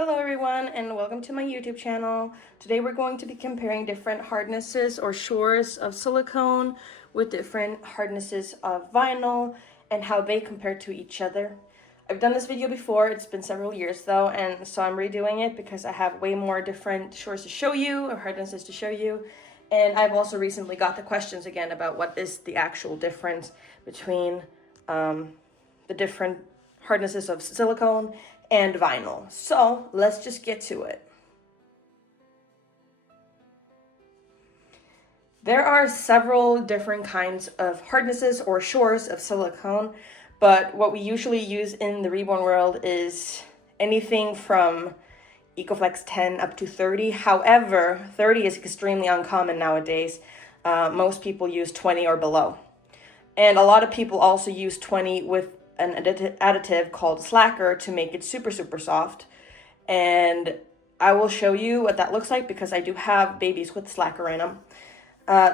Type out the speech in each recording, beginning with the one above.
Hello everyone and welcome to my YouTube channel. Today we're going to be comparing different hardnesses or shores of silicone with different hardnesses of vinyl and how they compare to each other. I've done this video before, it's been several years though, and so I'm redoing it because I have way more different shores to show you or hardnesses to show you. And I've also recently got the questions again about what is the actual difference between the different hardnesses of silicone and vinyl. So let's just get to it. There are several different kinds of hardnesses or shores of silicone, but what we usually use in the reborn world is anything from Ecoflex 10 up to 30. However, 30 is extremely uncommon nowadays. Most people use 20 or below. And a lot of people also use 20 with an additive called slacker to make it super soft. And I will show you what that looks like because I do have babies with slacker in them.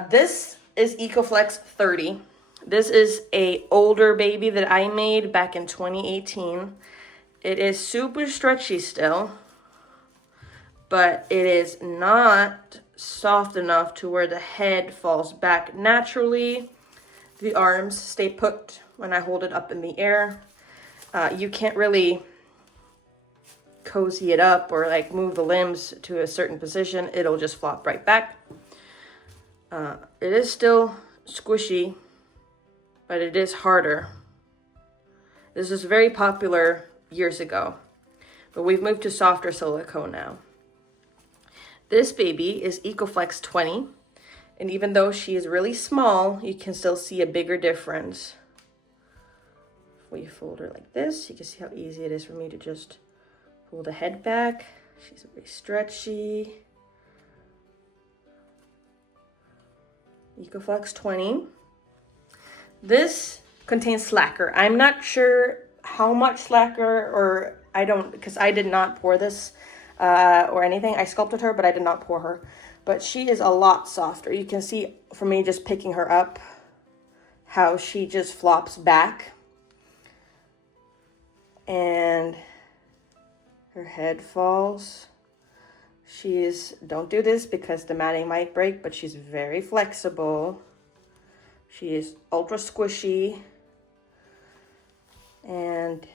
This is Ecoflex 30. This is a older baby that I made back in 2018. It is super stretchy still, but it is not soft enough to where the head falls back naturally. The arms stay put when I hold it up in the air. You can't really cozy it up or like move the limbs to a certain position. It'll just flop right back. It is still squishy, but it is harder. This was very popular years ago, but we've moved to softer silicone now. This baby is Ecoflex 20. And even though she is really small, you can still see a bigger difference. If we fold her like this, you can see how easy it is for me to just pull the head back. She's very stretchy. Ecoflex 20. This contains slacker. I'm not sure how much slacker, or because I did not pour this or anything. I sculpted her, but I did not pour her. But she is a lot softer. You can see from me just picking her up how she just flops back. And her head falls. Don't do this because the matting might break, but she's very flexible. She is ultra squishy. And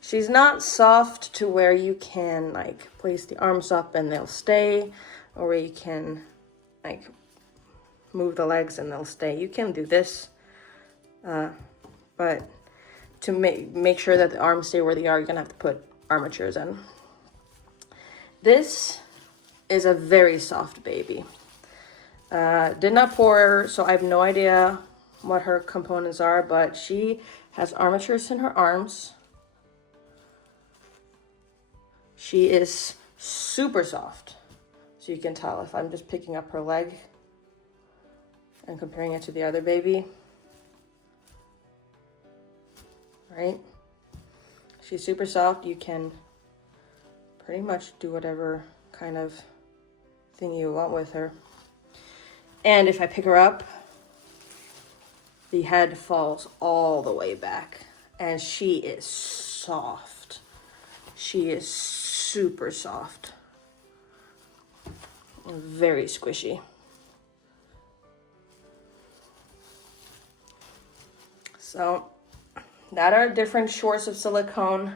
she's not soft to where you can like place the arms up and they'll stay, or where you can like move the legs and they'll stay. You can do this, but to make sure that the arms stay where they are, you're gonna have to put armatures in. This is a very soft baby. Did not pour her, so I have no idea what her components are, but she has armatures in her arms. She is super soft. So you can tell if I'm just picking up her leg and comparing it to the other baby. Right? She's super soft. You can pretty much do whatever kind of thing you want with her. And if I pick her up, the head falls all the way back. And she is soft. She is super soft. Very squishy. So that are different shores of silicone.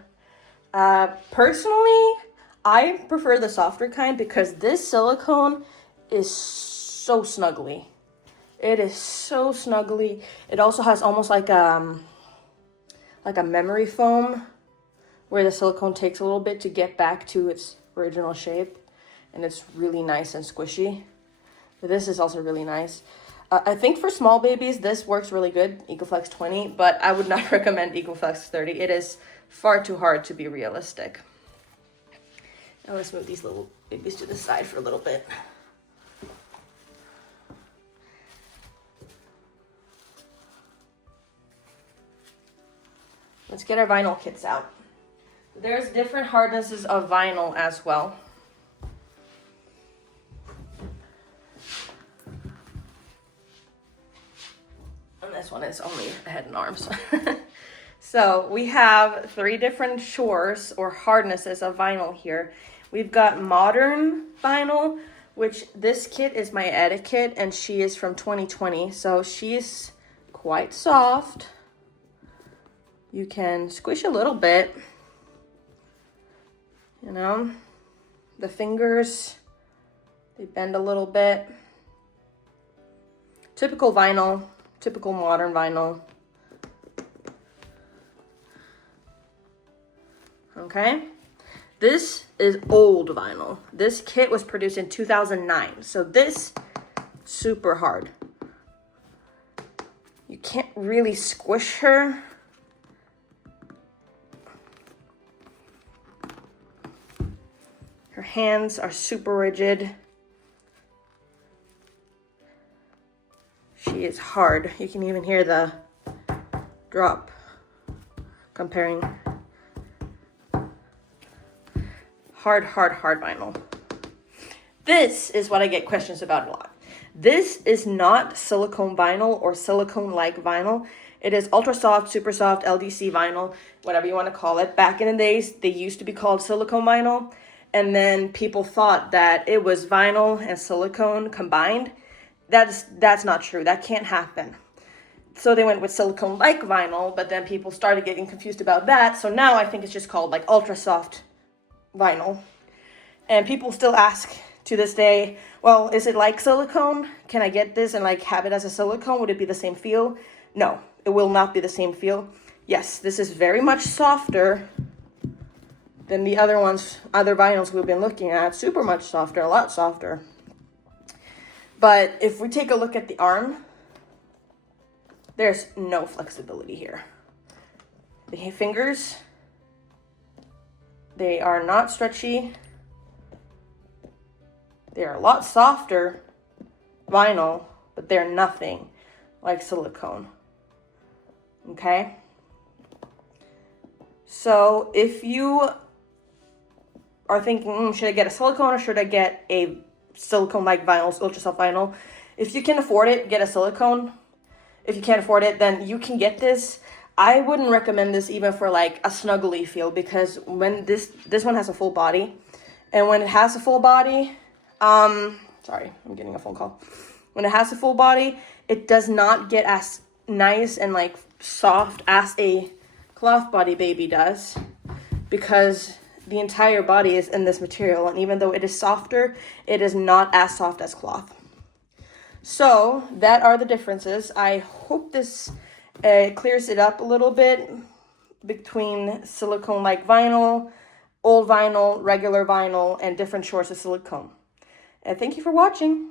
Personally, I prefer the softer kind because this silicone is so snuggly. It is so snuggly. It also has almost like a memory foam where the silicone takes a little bit to get back to its original shape. And it's really nice and squishy. But this is also really nice. I think for small babies, this works really good, Ecoflex 20, but I would not recommend Ecoflex 30. It is far too hard to be realistic. Now let's move these little babies to the side for a little bit. Let's get our vinyl kits out. There's different hardnesses of vinyl as well. This one is only a head and arms. So we have 3 different shores or hardnesses of vinyl here. We've got modern vinyl, which this kit is my Etta kit, and she is from 2020. So she's quite soft. You can squish a little bit, you know, the fingers, they bend a little bit. Typical vinyl, typical modern vinyl. Okay, this is old vinyl. This kit was produced in 2009, so this, super hard. You can't really squish her. Her hands are super rigid. She is hard. You can even hear the drop comparing. Hard vinyl. This is what I get questions about a lot. This is not silicone vinyl or silicone-like vinyl. It is ultra soft, super soft, LDC vinyl, whatever you want to call it. Back in the days, they used to be called silicone vinyl, and then people thought that it was vinyl and silicone combined. That's not true. That can't happen. So they went with silicone-like vinyl, but then people started getting confused about that. So now I think it's just called like ultra soft vinyl. And people still ask to this day, well, is it like silicone? Can I get this and like have it as a silicone? Would it be the same feel? No, it will not be the same feel. Yes, this is very much softer than the other vinyls we've been looking at. Super much softer, a lot softer. But if we take a look at the arm, there's no flexibility here. The fingers, they are not stretchy. They're a lot softer vinyl, but they're nothing like silicone. Okay? So if you are thinking, should I get a silicone or should I get a silicone-like vinyl, ultra soft vinyl? If you can afford it, get a silicone. If you can't afford it, then you can get this. I wouldn't recommend this even for like a snuggly feel, because when this one has a full body, and when it has a full body, sorry, I'm getting a phone call. When it has a full body, it does not get as nice and like soft as a cloth body baby does, because the entire body is in this material, and even though it is softer, it is not as soft as cloth. So that are the differences. I hope this clears it up a little bit between silicone-like vinyl, old vinyl, regular vinyl, and different shores of silicone. And thank you for watching.